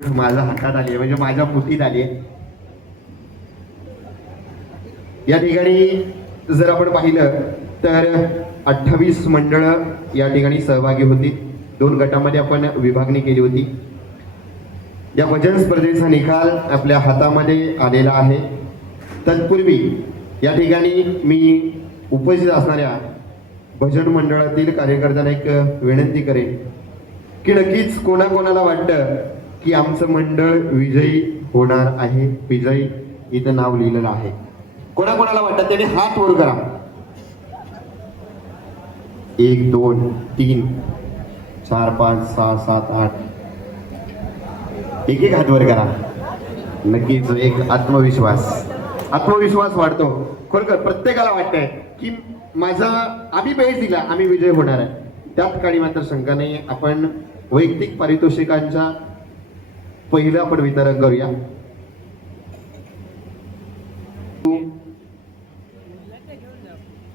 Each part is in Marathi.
माझ्या हातात आली आहे म्हणजे माझ्या मुठीत आली आहे. या ठिकाणी जर आपण पाहिलं तर अठ्ठावीस मंडळं या ठिकाणी सहभागी होती. दोन गटामध्ये आपण विभागणी केली होती. या भजन स्पर्धेचा निकाल आपल्या हातामध्ये आलेला आहे. तत्पूर्वी या ठिकाणी मी उपस्थित असणाऱ्या भजन मंडळातील कार्यकर्त्यांना एक विनंती करेन की नक्कीच कोणाकोणाला वाटतं की आमचं मंडळ विजयी होणार आहे. विजयी इथं नाव लिहिलेलं आहे. कोणाकोणाला वाटतं? त्याने हात वर करा. एक दोन तीन चार पाच सहा सात आठ. एक एक हात वर करा. नक्कीच एक आत्मविश्वास. आत्मविश्वास वाढतो. खरोखर प्रत्येकाला वाटतंय की माझा आम्ही बेस दिला आम्ही विजय होणार आहे. त्यात काळी मात्र शंका नाही आपण वैयक्तिक पारितोषिकांच्या पहिलं आपण वितरण करूया.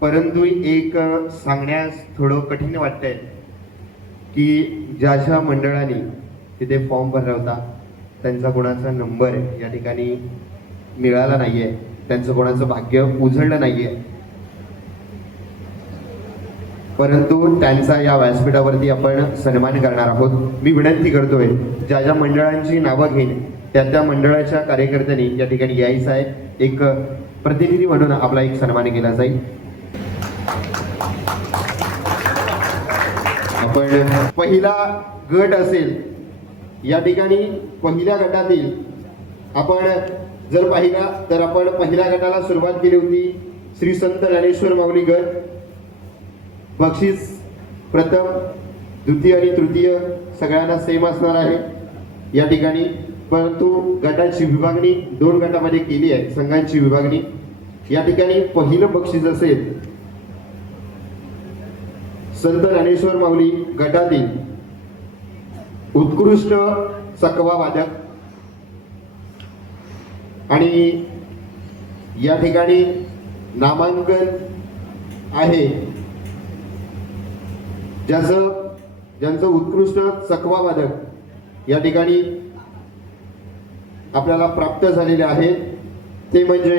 परंतु एक सांगण्यास थोडं कठीण वाटतंय की ज्या ज्या मंडळाने तिथे फॉर्म भरला होता त्यांचा कोणाचा नंबर या ठिकाणी मिळाला नाहीये त्यांचं कोणाचं भाग्य उजळलं नाहीये परंतु त्यांचा या व्यासपीठावरती आपण सन्मान करणार आहोत. मी विनंती करतोय ज्या ज्या मंडळांची नावं घेईन त्या त्या मंडळाच्या कार्यकर्त्यांनी या ठिकाणी यायचं आहे. एक प्रतिनिधी म्हणून आपला एक सन्मान केला जाईल. आपण पहिला गट असेल या ठिकाणी पहिल्या गटातील आपण जर पाहिला तर आपण पहिल्या गटाला सुरुवात केली होती श्री संत ज्ञानेश्वर माऊली गट. बक्षीस प्रथम द्वितीय आणि तृतीय सगळ्यांना सेम असणार आहे. या ठिकाणी परंतु गटांची विभागणी दोन गटामध्ये केली आहे संघांची विभागणी. या ठिकाणी पहिलं बक्षीस असेल संत ज्ञानेश्वर माऊली गटातील उत्कृष्ट सकवा वादक. आणि या ठिकाणी नामांकन आहे. ज्याचं ज्यांचं उत्कृष्ट सकवा वादक या ठिकाणी आपल्याला प्राप्त झालेले आहे ते म्हणजे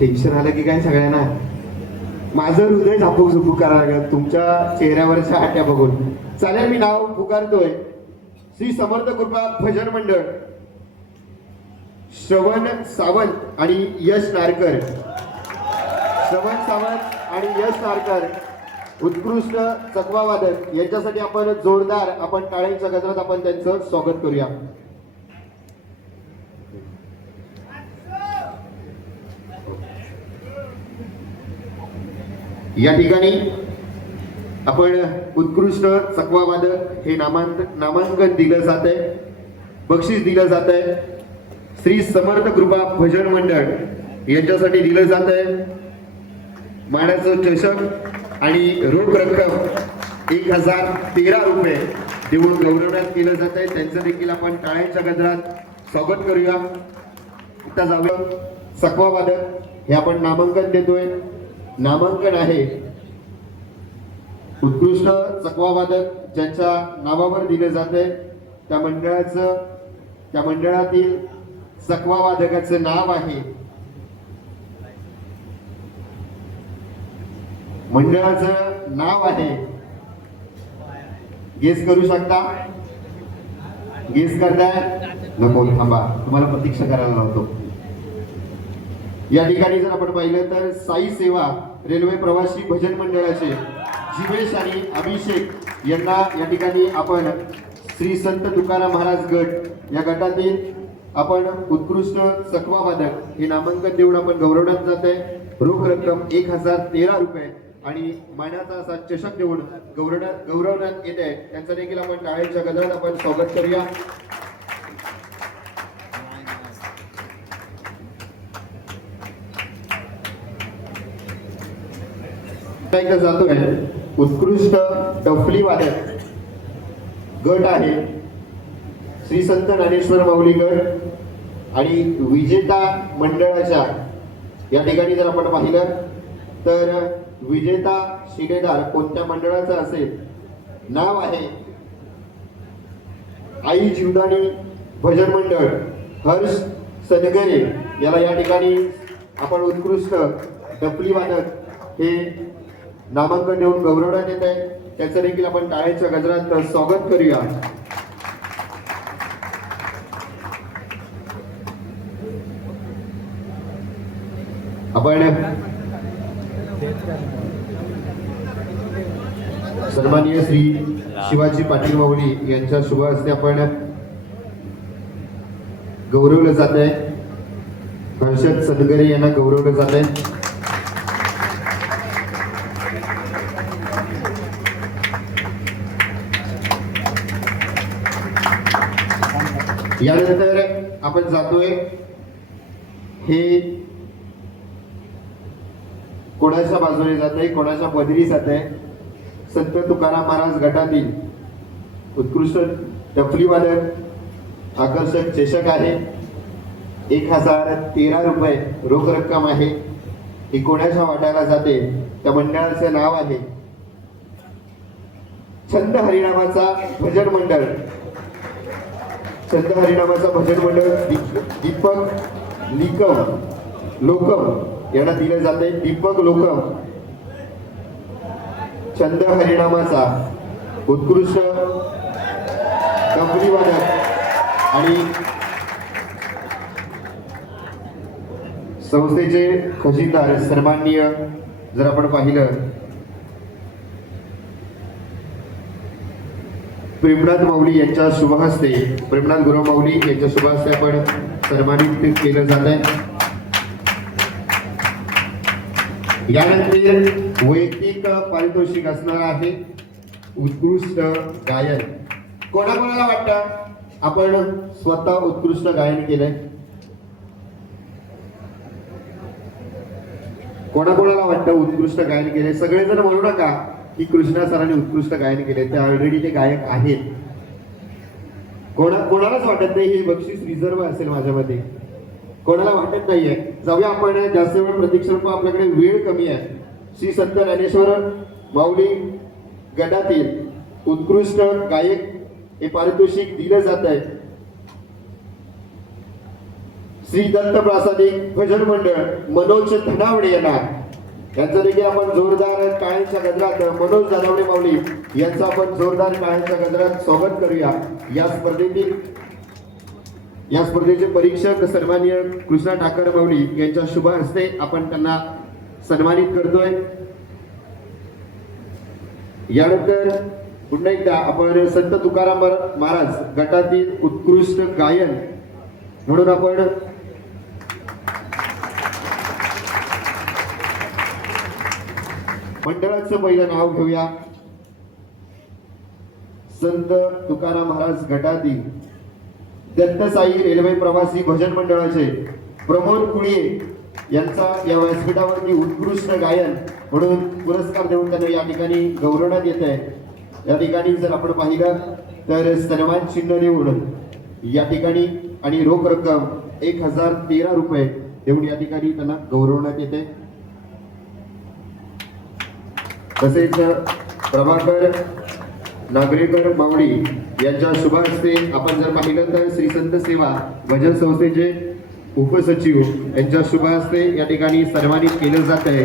टेन्शन आलं की काय सगळ्यांना? माझं हृदय झापूक झुपूक करायला लागलं. तुमच्या चेहऱ्यावरच्या आट्या बघून. चालेल मी नाव पुकारतोय. श्री समर्थ कृपा भजन मंडळ. श्रवण सावंत आणि यश नारकर. श्रवण सावंत. आणि यश नारकर उत्कृष्ट चकवावादक यांच्यासाठी आपण जोरदार आपण टाळ्यांच्या गजरात आपण त्यांचं स्वागत करूया. या ठिकाणी आपण उत्कृष्ट चकवावादक हे नामांक नामांकन दिलं जात आहे. बक्षीस दिलं जात आहे. श्री समर्थ कृपा भजन मंडळ यांच्यासाठी दिलं जात आहे. मानाचं चषक आणि रोख रक्कम एक हजार तेरा रुपये देऊन गौरवण्यात केलं जात आहे. त्यांचं देखील आपण टाळ्यांच्या गजरात स्वागत करूया. आता जाऊया. सकवावादक हे आपण नामांकन देतोय. नामांकन आहे उत्कृष्ट चकवावादक ज्यांच्या नावावर दिले आहे. त्या मंडळाचं त्या मंडळातील चकवा वादकाचं नाव आहे मंडळाचं नाव आहे. गेस करू शकता? गेस करताय? नको थांबा. तुम्हाला प्रतीक्षा करायला लावतो. या ठिकाणी जर आपण पाहिलं तर साई सेवा रेल्वे प्रवासी भजन मंडळाचे जीवेश आणि अभिषेक यांना या ठिकाणी आपण श्री संत तुकाराम महाराज गट या गटातील आपण उत्कृष्ट चकवा वादक हे नामांकन देऊन आपण गौरवण्यात जात आहे रोख रक्कम एक हजार तेरा रुपये. आणि मानाचा असा चषक देऊन गौरव गौरवण्यात येत. आहे त्यांचं देखील आपण टाळ्यांच्या गजरात आपण स्वागत करूया. जातोय उत्कृष्ट डफली वादक गट आहे. श्री संत ज्ञानेश्वर माऊली गट आणि विजेता मंडळाच्या या ठिकाणी जर आपण पाहिलं तर विजेता शिलेदार कोणत्या मंडळाचा असेल? नाव आहे आई जीवदानी भजन मंडळ. हर्ष सनगरे याला या ठिकाणी आपण उत्कृष्ट डपली वादक हे नामांकन देऊन गौरवण्यात येत आहे. त्याचं देखील आपण टाळ्याच्या गजरात स्वागत करूया. आपण सन्माननीय श्री शिवाजी पाटील माऊली यांच्या शुभ हस्ते आपण गौरवलं जात आहे. हर्षद सदगरे यांना गौरवलं जात आहे. यानंतर आपण जातोय हे कोणाच्या बाजूने जात आहे कोणाच्या बदली जात आहे. संत तुकाराम महाराज गटातील उत्कृष्ट टफलीवादक आकर्षक चषक आहे. एक हजार तेरा रुपये रोख रक्कम आहे. ही कोणाच्या वाट्याला जाते? त्या मंडळाचे नाव आहे. छंद हरिनामाचा भजन मंडळ. छंद हरिनामाचा भजन मंडळ दीपक लिकम लोकम. यांना दिले जाते. दीपक लोकम. छंद हरिणामाचा उत्कृष्ट कंपनी वादक. आणि संस्थेचे खजिनदार सन्माननीय जर आपण पाहिलं प्रेमनाथ माऊली यांच्या शुभहस्ते प्रेमनाथ गुरु माऊली यांच्या शुभहस्ते आपण सन्मानित केलं जात आहे यानंतर वैयक्तिक पारितोषिक असणार आहे उत्कृष्ट गायन. कोणाकोणाला वाटतं? आपण स्वतः उत्कृष्ट गायन केलंय. कोणाकोणाला वाटतं उत्कृष्ट गायन केलंय? सगळेजण म्हणू नका की कृष्णा सरांनी उत्कृष्ट गायन केले ते ऑलरेडी ते गायक आहेत. कोणा कोणालाच वाटत नाही हे बक्षीस रिझर्व असेल माझ्यामध्ये. कोणाला वाटत नाहीये? जाऊया आपण. जास्त वेळ प्रतीक्षण पण आपल्याकडे वेळ कमी आहे. श्री संत ज्ञानेश्वर माऊली गटातील उत्कृष्ट गायक हे पारितोषिक दिलं जात आहे. श्री दत्त प्रासादिक भजन मंडळ मनोज धनावडे यांना. यांचं देखील आपण जोरदार काळ्यांच्या गजरात मनोज धनावडे माऊली यांचं आपण जोरदार काळ्यांच्या गजरात स्वागत करूया. या स्पर्धेतील या स्पर्धेचे परीक्षक सन्माननीय कृष्णा ठाकर माऊली यांच्या शुभ हस्ते आपण त्यांना सन्मानित करतोय. यानंतर पुन्हा एकदा आपण संत तुकाराम महाराज गटातील उत्कृष्ट गायन म्हणून आपण मंडळाचं पहिलं नाव घेऊया. संत तुकाराम महाराज गटातील दत्तसाई रेल्वे प्रवासी भजन मंडळाचे प्रमोद कुळे यांचा या व्यासपीठावरती उत्कृष्ट गायन म्हणून पुरस्कार देऊन त्यांना या ठिकाणी गौरवण्यात येत आहे. या ठिकाणी जर आपण पाहिलं तर सन्मान चिन्ह देऊन या ठिकाणी आणि रोख रक्कम एक हजार तेरा रुपये देऊन या ठिकाणी त्यांना गौरवण्यात येते तसेच प्रभाकर नागरेकर मावडी यांच्या शुभ हस्ते आपण जर पाहिलं तर श्री संत सेवा भजन संस्थेचे उपसचिव यांच्या शुभ हस्ते या ठिकाणी सन्मानित केलं जात आहे.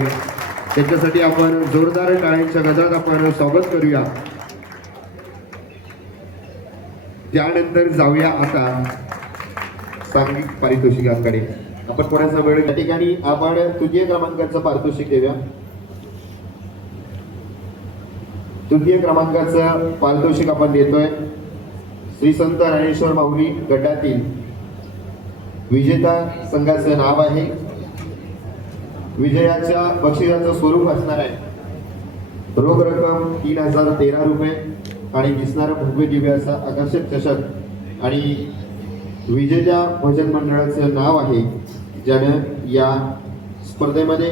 त्यांच्यासाठी आपण जोरदार टाळ्यांच्या गजरात आपण स्वागत करूया. त्यानंतर जाऊया आता सांघिक पारितोषिकांकडे. आपण कोणाचा वेळ या ठिकाणी आपण तृतीय क्रमांकाचं पारितोषिक देऊया. तृतीय क्रमांकाचं पारितोषिक आपण देतोय. श्री संत राणेश्वर माऊली गटातील विजेता संघाचं नाव आहे. विजयाच्या बक्षिसाचं स्वरूप असणार आहे. रोख रक्कम तीन हजार तेरा रुपये आणि दिसणारं भव्य दिव्य असा आकर्षक चषक आणि विजेत्या भजन मंडळाचं नाव आहे ज्यानं या स्पर्धेमध्ये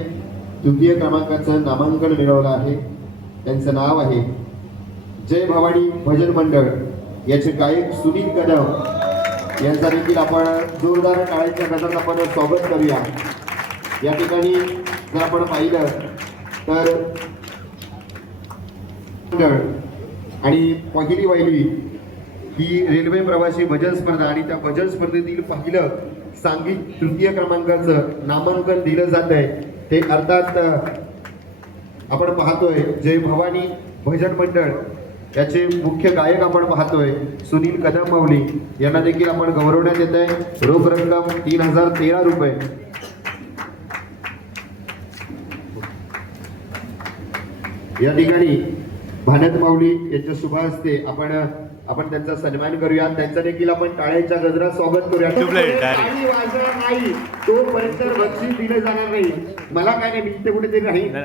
तृतीय क्रमांकाचं नामांकन मिळवलं आहे. त्यांचं नाव आहे जय भवानी भजन मंडळ. याचे गायक सुनील कदम. यांचा देखील आपण जोरदार टाळ्यांच्या गटात आपण स्वागत करूया. या ठिकाणी जर आपण पाहिलं तर मंडळ आणि पहिली वैली ही रेल्वे प्रवासी भजन स्पर्धा आणि त्या भजन स्पर्धेतील पहिलं सांघिक तृतीय क्रमांकाचं नामांकन दिलं जात आहे ते अर्थात आपण पाहतोय जय भवानी भजन मंडळ. याचे मुख्य गायक आपण पाहतोय सुनील कदम माऊली. यांना देखील आपण गौरवण्यात येत आहे. रोख रक्कम तीन हजार तेरा रुपये. या ठिकाणी भानत माऊली यांच्या शुभ हस्ते आपण आपण त्यांचा सन्मान करूया त्यांचं देखील आपण टाळ्यांच्या गजरात स्वागत करूया नाही. तोपर्यंत बक्षीस दिले जाणार नाही. मला काय नाही मी कुठेतरी राहील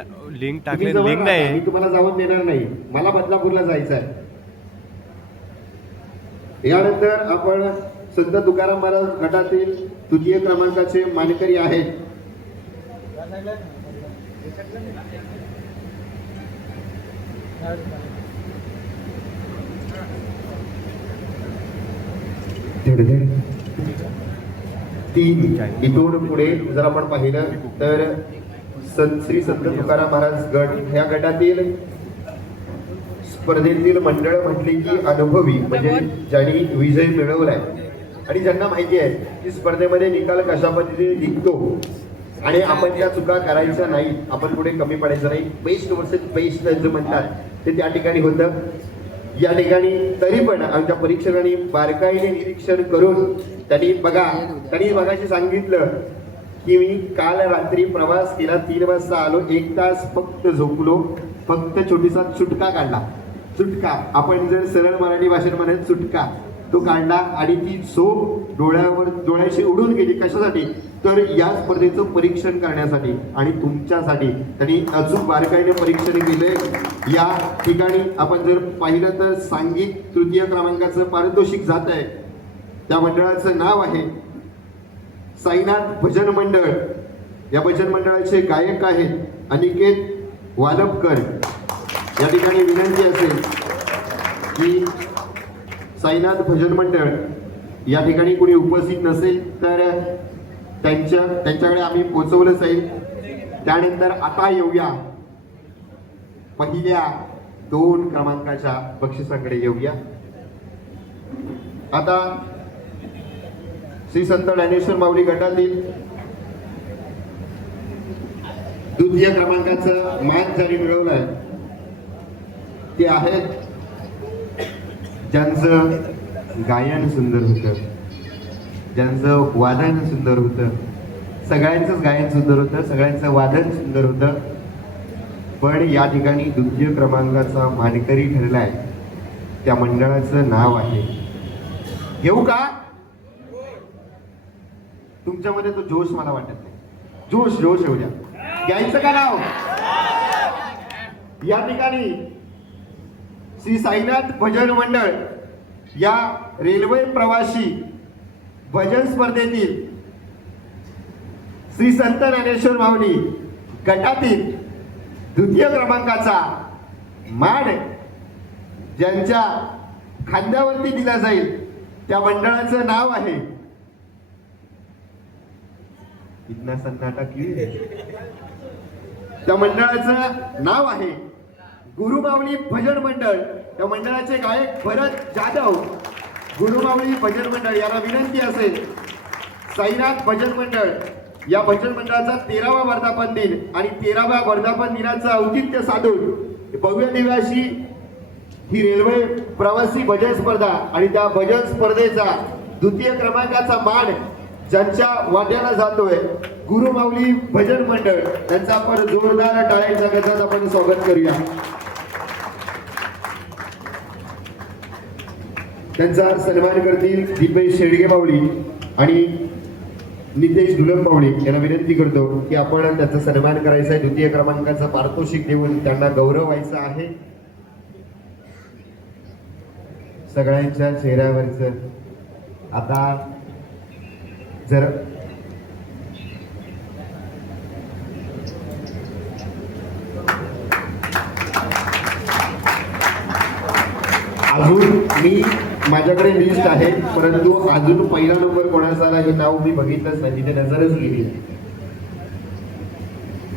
लिंक टाकले लिंक राहा. मी नाही तुम्हाला जाऊन देणार नाही. मला बदलापूरला जायचं आहे. यानंतर आपण संत तुकाराम महाराज गटातील तृतीय क्रमांकाचे मानकरी आहेत. धड धड. तीन इथून पुढे जर आपण पाहिलं तर संत श्री संत तुकाराम महाराज गट ह्या गटातील स्पर्धेतील मंडळ म्हटले की अनुभवी म्हणजे ज्यांनी विजय मिळवलाय. आणि ज्यांना माहिती आहे की स्पर्धेमध्ये निकाल कशा पद्धतीने निघतो आणि आपण त्या चुका करायच्या नाही आपण पुढे कमी पडायचं नाही. बेस्ट वर्सेस बेस्ट जे म्हणतात ते त्या ठिकाणी होतं. या ठिकाणी तरी पण आमच्या परीक्षकांनी बारकाईने निरीक्षण करून त्यांनी बघा त्यांनी बघाशी सांगितलं की मी काल रात्री प्रवास केला तीन वाजता आलो एक तास फक्त झोपलो फक्त छोटीसा चुटका काढला. चुटका. आपण जर सरळ मराठी भाषेत म्हणत चुटका. तो काढला आणि ती झोप डोळ्यावर डोळ्याशी उडून गेली. कशासाठी? तर या स्पर्धेचं परीक्षण करण्यासाठी आणि तुमच्यासाठी. त्यांनी अचूक बारकाईने परीक्षण केले या ठिकाणी आपण जर पाहिलं तर सांघिक तृतीय क्रमांकाचं पारितोषिक जात आहे. त्या मंडळाचं नाव आहे साईनाथ भजन मंडळ. या भजन मंडळाचे गायक आहेत अनिकेत वालपकर. या ठिकाणी विनंती असेल की साईनाथ भजन मंडळ या ठिकाणी कोणी उपस्थित नसेल तर त्यांच्या त्यांच्याकडे आम्ही पोचवलं जाईल. त्यानंतर आता येऊया. पहिल्या दोन क्रमांकाच्या बक्षिसाकडे येऊया. आता श्री संत ज्ञानेश्वर माऊली गटातील द्वितीय क्रमांकाचं मान जरी मिळवलंय ते आहेत ज्यांचं गायन सुंदर होतं ज्यांचं वादन सुंदर होतं सगळ्यांचंच गायन सुंदर होतं सगळ्यांचं वादन सुंदर होतं. पण या ठिकाणी द्वितीय क्रमांकाचा मानकरी ठरलाय. त्या मंडळाचं नाव आहे. घेऊ का? तुमच्यामध्ये तो जोश मला वाटत नाही. जोश जोश येऊ द्या. घ्यायचं का नाव? या ठिकाणी श्री साईनाथ भजन मंडळ या रेल्वे प्रवासी भजन स्पर्धेतील श्री संत ज्ञानेश्वर माऊली गटातील द्वितीय क्रमांकाचा मान ज्यांच्या खांद्यावरती दिला जाईल त्या मंडळाचं नाव आहे. इतना सन्नाटा क्यों त्या मंडळाचं नाव आहे. गुरुमावली भजन मंडळ. त्या मंडळाचे गायक भरत जाधव. गुरुमावली भजन मंडळ याला विनंती असेल. साईनाथ भजन मंडळ. या भजन मंडळाचा तेरावा वर्धापन दिन आणि तेराव्या वर्धापन दिनाचं औचित्य साधून भव्य दिव्याशी ही रेल्वे प्रवासी भजन स्पर्धा आणि त्या भजन स्पर्धेचा द्वितीय क्रमांकाचा मान ज्यांच्या वाट्याला जातोय गुरुमाऊली भजन मंडळ. त्यांचा आपण जोरदार टाळ्यांच्या गजरात आपण स्वागत करूया. त्यांचा सन्मान करतील दीपेश शेडगे माऊली आणि नितेश दुलम माऊली यांना विनंती करतो की आपण त्यांचा सन्मान करायचा आहे. द्वितीय क्रमांकाचं पारितोषिक देऊन त्यांना गौरव व्हायचा आहे. सगळ्यांच्या चेहऱ्यावरच. आता जर अजून मी माझ्याकडे लिस्ट आहे परंतु अजून पहिला नंबर कोणाचा आला हे नाव मी बघितलंच नाही तिथे नजरच गेली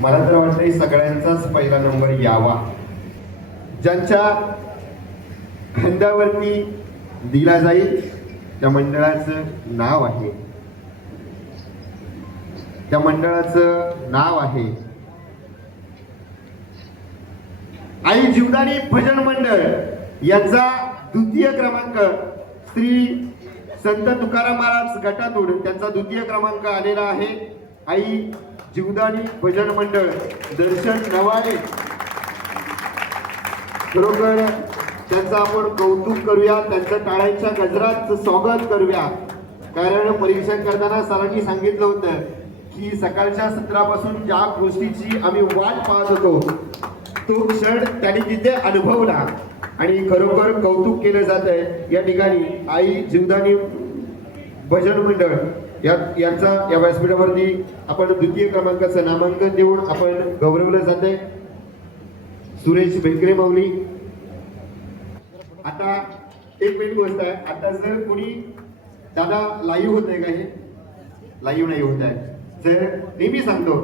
मला तर वाटतंय सगळ्यांचाच पहिला नंबर यावा. ज्यांच्या खांद्यावरती दिला जाईल त्या मंडळाचं नाव आहे. त्या मंडळाचं नाव आहे. आई जीवदानी भजन मंडळ यांचा द्वितीय क्रमांक श्री संत तुकाराम महाराज गटातून त्यांचा द्वितीय क्रमांक आलेला आहे. आई जीवदानी भजन मंडळ दर्शन नवाने. खरोखर त्यांचं आपण कौतुक करूया त्यांचं टाळ्यांच्या गजरात स्वागत करूया. कारण परीक्षण करताना सरांनी सांगितलं होतं की सकाळच्या सत्रापासून ज्या गोष्टीची आम्ही वाट पाहत होतो तो क्षण त्यांनी तिथे अनुभवला. आणि खरोखर कौतुक केलं जात आहे या ठिकाणी आई जीवदानी भजन मंडळ या यांचा या व्यासपीठावरती आपण द्वितीय क्रमांकाचं नामांकन देऊन आपण गौरवलं जात आहे सुरेश भेकरे माऊली. आता एक मेन गोष्ट आहे. आता जर कोणी दादा लाईव्ह होत आहे का हे? लाईव्ह नाही होत आहे. जर नेहमी सांगतो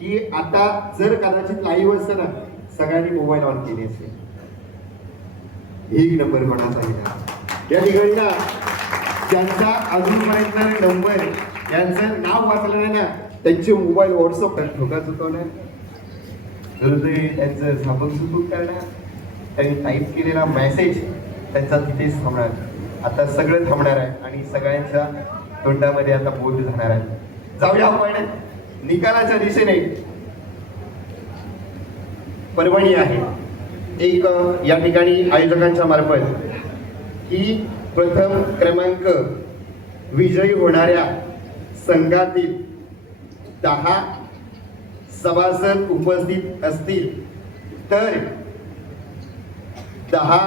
की आता जर कदाचित लाईव्ह असतं ना सगळ्यांनी मोबाईल ऑन केले असते एक नंबर कोणाचा गेला या ठिकाणी ना ज्यांचा अजूनपर्यंत नंबर यांचं नाव वाचलं नाही ना त्यांचे मोबाईल व्हॉट्सअप ठोका चुकवणार तर ते त्यांचं झापक झुपक करणार त्यांनी टाईप केलेला मेसेज त्यांचा तिथेच थांबणार. आता सगळं थांबणार आहे आणि सगळ्यांच्या तोंडामध्ये आता बोल जाणार आहे जाऊया आपण. निकालाच्या दिशेने. पर्वणी आहे. एक या ठिकाणी आयोजकांच्या मार्फत ही प्रथम क्रमांक विजयी होणाऱ्या संघातील दहा सभासद उपस्थित असतील. तर दहा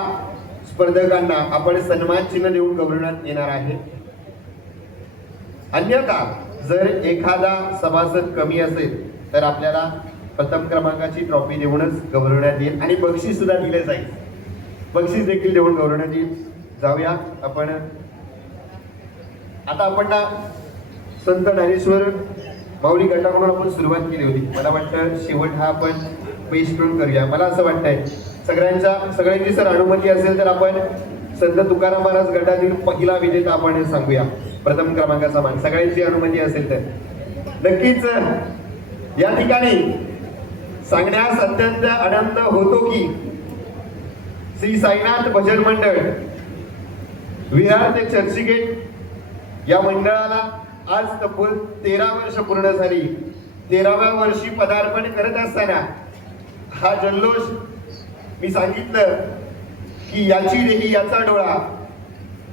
स्पर्धकांना आपण सन्मान चिन्ह देऊन गौरवण्यात येणार आहे. अन्यथा जर एखादा सभासद कमी असेल तर आपल्याला प्रथम क्रमांकाची ट्रॉफी देऊनच गौरवण्यात येईल आणि बक्षीस सुद्धा दिले जाईल. बक्षीस देखील देऊन गौरवण्यात येईल. जाऊया आपण. आता आपण ना संत ज्ञानेश्वर माऊली गटाकडून आपण सुरुवात केली होती. मला वाटतं शेवट हा आपण पेश करून करूया. मला असं वाटतंय सगळ्यांच्या सगळ्यांची जर अनुमती असेल तर आपण संत तुकाराम महाराज गटातील पहिला विजेता आपण सांगूया. प्रथम क्रमांकाचा मान. सगळ्यांची अनुमती असेल तर. नक्कीच या ठिकाणी सांगण्यास अत्यंत आनंद होतो की. श्री साईनाथ भजन मंडळ विहार ते चर्चगेट या मंडळाला आज तब्बल तेरा वर्ष पूर्ण झाली. तेराव्या वर्षी पदार्पण करत असताना हा जल्लोष मी सांगितलं की याची देही याचा डोळा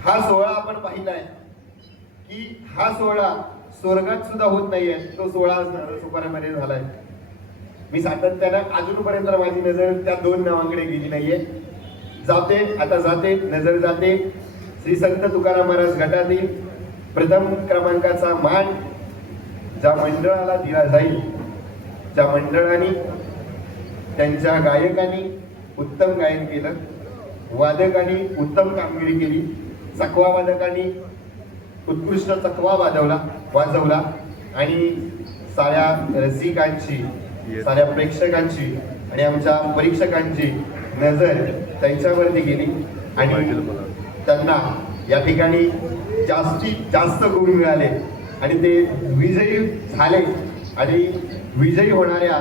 हा सोहळा आपण पाहिलाय की हा सोहळा स्वर्गात सुद्धा होत नाहीये तो सोहळा सुपारामध्ये झालाय मी सातत्यानं अजूनपर्यंत माझी नजर त्या दोन नावांकडे गेली नाहीये. जाते आता जाते नजर जाते. श्री संत तुकाराम महाराज गटातील प्रथम क्रमांकाचा मान ज्या मंडळाला दिला जाईल ज्या मंडळाने त्यांच्या गायकांनी उत्तम गायन केलं वादकांनी उत्तम कामगिरी केली चकवा वादकांनी उत्कृष्ट चकवा वाजवला वाजवला आणि साऱ्या रसिकांची साऱ्या प्रेक्षकांची आणि आमच्या परीक्षकांची नजर त्यांच्यावरती गेली. आणि त्यांना या ठिकाणी जास्तीत जास्त गुण मिळाले. आणि ते विजयी झाले. आणि विजयी होणाऱ्या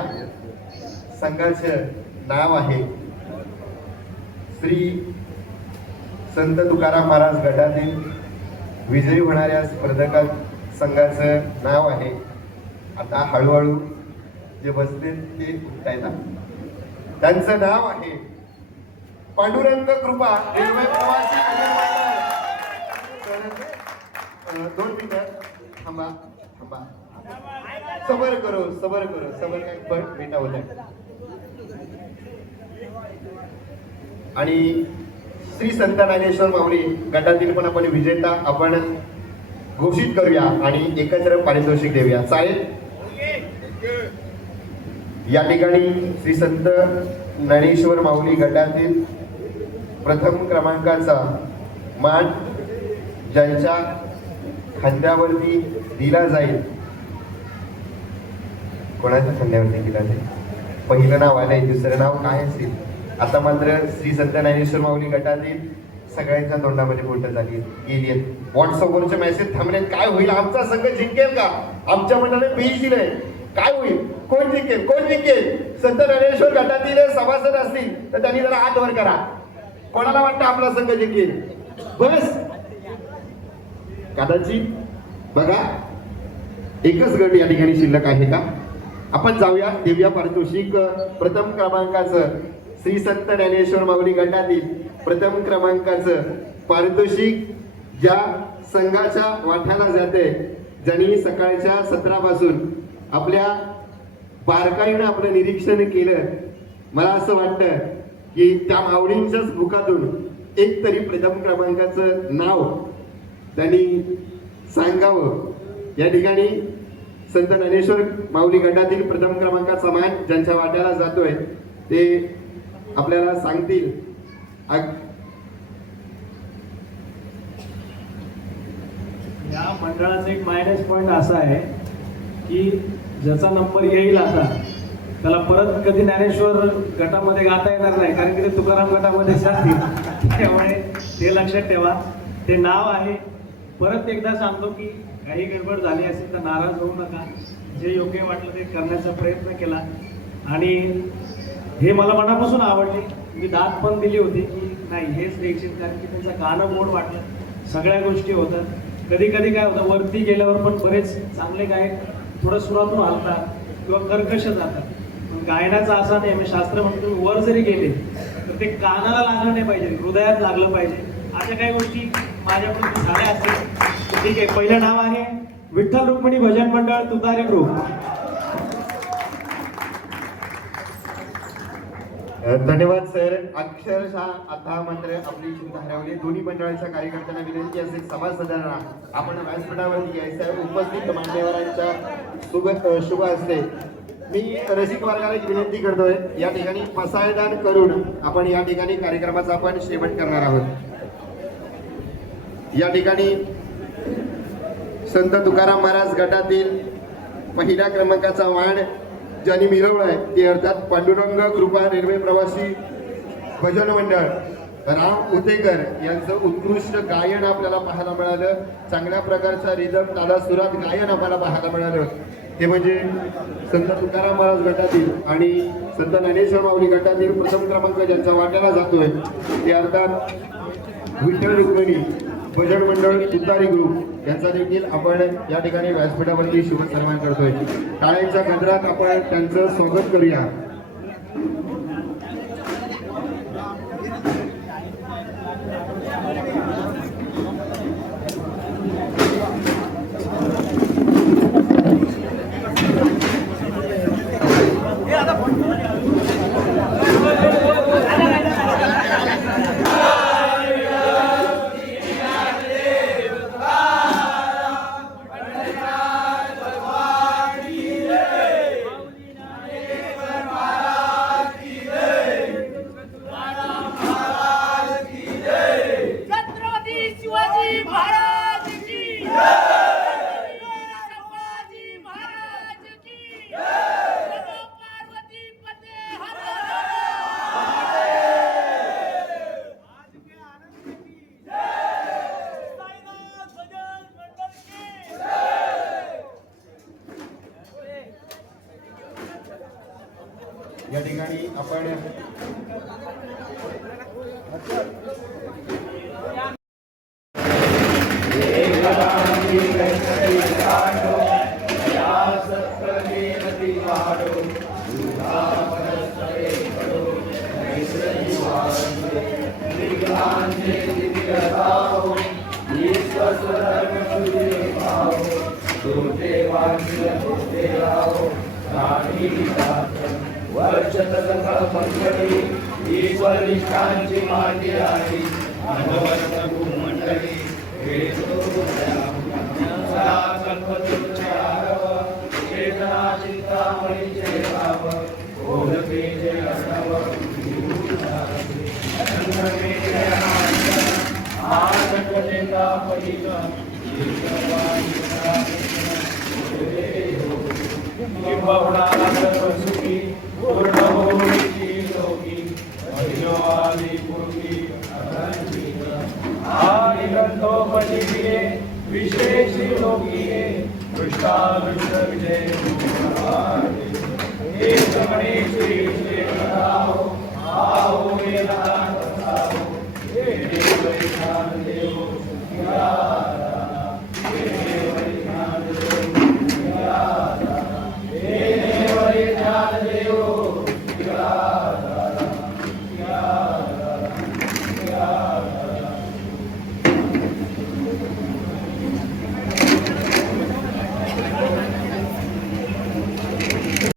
संघाचं नाव आहे श्री संत तुकाराम महाराज गटातील विजयी होणाऱ्या स्पर्धका संघाचं नाव आहे. आता हळूहळू जे बसले ते उठतायत त्यांचं नाव आहे पांडुरंग कृपा. रेल्वे प्रवासी तर, दोन मिनिटं. थांबा थांबा. सबर करो सबर करो सबर काय? पण बेटा होत आणि श्री संत ज्ञानेश्वर माऊली गटातील पण आपण विजेता आपण घोषित करूया आणि एकत्र पारितोषिक देऊया. चालेल? या ठिकाणी श्री संत ज्ञानेश्वर माऊली गटातील प्रथम क्रमांकाचा मान ज्यांच्या खांद्यावरती दिला जाईल. कोणाच्या खांद्यावरती दिला जाईल? पहिलं नाव आलंय दुसरं नाव काय असेल? आता मात्र श्री संत ज्ञानेश्वर माऊली गटातील सगळ्यांच्या तोंडामध्ये बोट झाली गेली आहेत. व्हॉट्सअपवरचे मेसेज थांबलेत. काय होईल? आमचा संघ जिंकेल का? आमच्या मंडळाने पेज दिलंय. काय होईल? कोण जिंकेल? कोण जिंकेल? संत ज्ञानेश्वर गटातील सभासद असतील तर त्यांनी जरा हात वर करा. कोणाला वाटतं आपला संघ जिंकेल? बस. कदाचित बघा एकच गट या ठिकाणी शिल्लक आहे का? आपण जाऊया देऊया पारितोषिक प्रथम क्रमांकाचं. श्री संत ज्ञानेश्वर माऊली गटातील प्रथम क्रमांकाचं पारितोषिक ज्या संघाच्या वाट्याला जाते ज्यांनी सकाळच्या सत्रापासून आपल्या बारकाईनं आपलं निरीक्षण केलं. मला असं वाटतं की त्या माऊलींच्याच मुखातून एक तरी प्रथम क्रमांकाचं नाव त्यांनी सांगावं. या ठिकाणी संत ज्ञानेश्वर माऊली गटातील प्रथम क्रमांकाचा मान ज्यांच्या वाट्याला जातोय ते आपल्याला सांगतील. या मंडळाचा एक मायनस पॉईंट असा आहे की ज्याचा नंबर येईल आता त्याला परत कधी ज्ञानेश्वर गटामध्ये गाता येणार नाही कारण की ते तुकाराम गटामध्ये जातील. त्यामुळे ते लक्षात ठेवा. ते नाव आहे. परत एकदा सांगतो की काही गडबड झाली असेल तर नाराज होऊ नका. जे योग्य वाटलं ते करण्याचा प्रयत्न केला. आणि हे मला मनापासून आवडले. मी दाद पण दिली होती की नाही हेच द्यायचे. कारण की त्यांचं गाणं गोड वाटलं. सगळ्या गोष्टी होतात. कधी कधी काय होतं वरती गेल्यावर पण बरेच चांगले गायक थोडं सुरातून हलतात किंवा कर्कश जातात पण गायनाचा असा नाही आम्ही शास्त्र म्हणतो तुम्ही वर जरी गेले तर ते कानाला लागलं नाही पाहिजे हृदयात लागलं पाहिजे. अशा काही गोष्टी माझ्याकडून झाल्या असतील. ठीक आहे पहिलं नाव आहे विठ्ठल रुक्मिणी भजन मंडळ तुतारी ग्रुप धन्यवाद सर. अक्षरशः आता मात्र आपली चिंता हरवली. दोन्ही मंडळाच्या कार्यकर्त्यांना विनंती असेल सभासदांना आपण व्यासपीठावरती यायचं उपस्थित मान्यवरांच्या शुभ शुभ असते मी रसिक वर्गाला एक विनंती करतोय. या ठिकाणी पसायदान करून आपण या ठिकाणी कार्यक्रमाचा आपण शेवट करणार आहोत. या ठिकाणी संत तुकाराम महाराज गटातील पहिल्या क्रमांकाचा वाढ ज्यांनी मिळवलाय ते अर्थात पांडुरंग कृपा रेल्वे प्रवासी भजन मंडळ. राम उतेकर यांचं उत्कृष्ट गायन आपल्याला पाहायला मिळालं. चांगल्या प्रकारचा रिदम तालासुरात गायन आपल्याला पाहायला मिळालं. ते म्हणजे संत तुकाराम महाराज गटातील आणि संत ज्ञानेश्वर माऊली गटातील प्रथम क्रमांक ज्यांचा वाट्याला जातोय ते अर्थात विठ्ठल रुक्मिणी भजन मंडळ तुतारी ग्रुप त्यांचा देखील आपण या ठिकाणी व्यासपीठावरती शुभ सन्मान करतोय. टाळ्यांच्या गजरात आपण त्यांचं स्वागत करूया छत्रपती शिवाजी महाराज की संभाजी महाराज की नमो पार्वती पते हर या ठिकाणी आपण पंचवी ईश्वर निष्ठांची माती आहे भगवंत मंडळी सदा चेतना चिंतामणी चेताव ओलकेचे अर्णव आनंदनेता पडित सुखी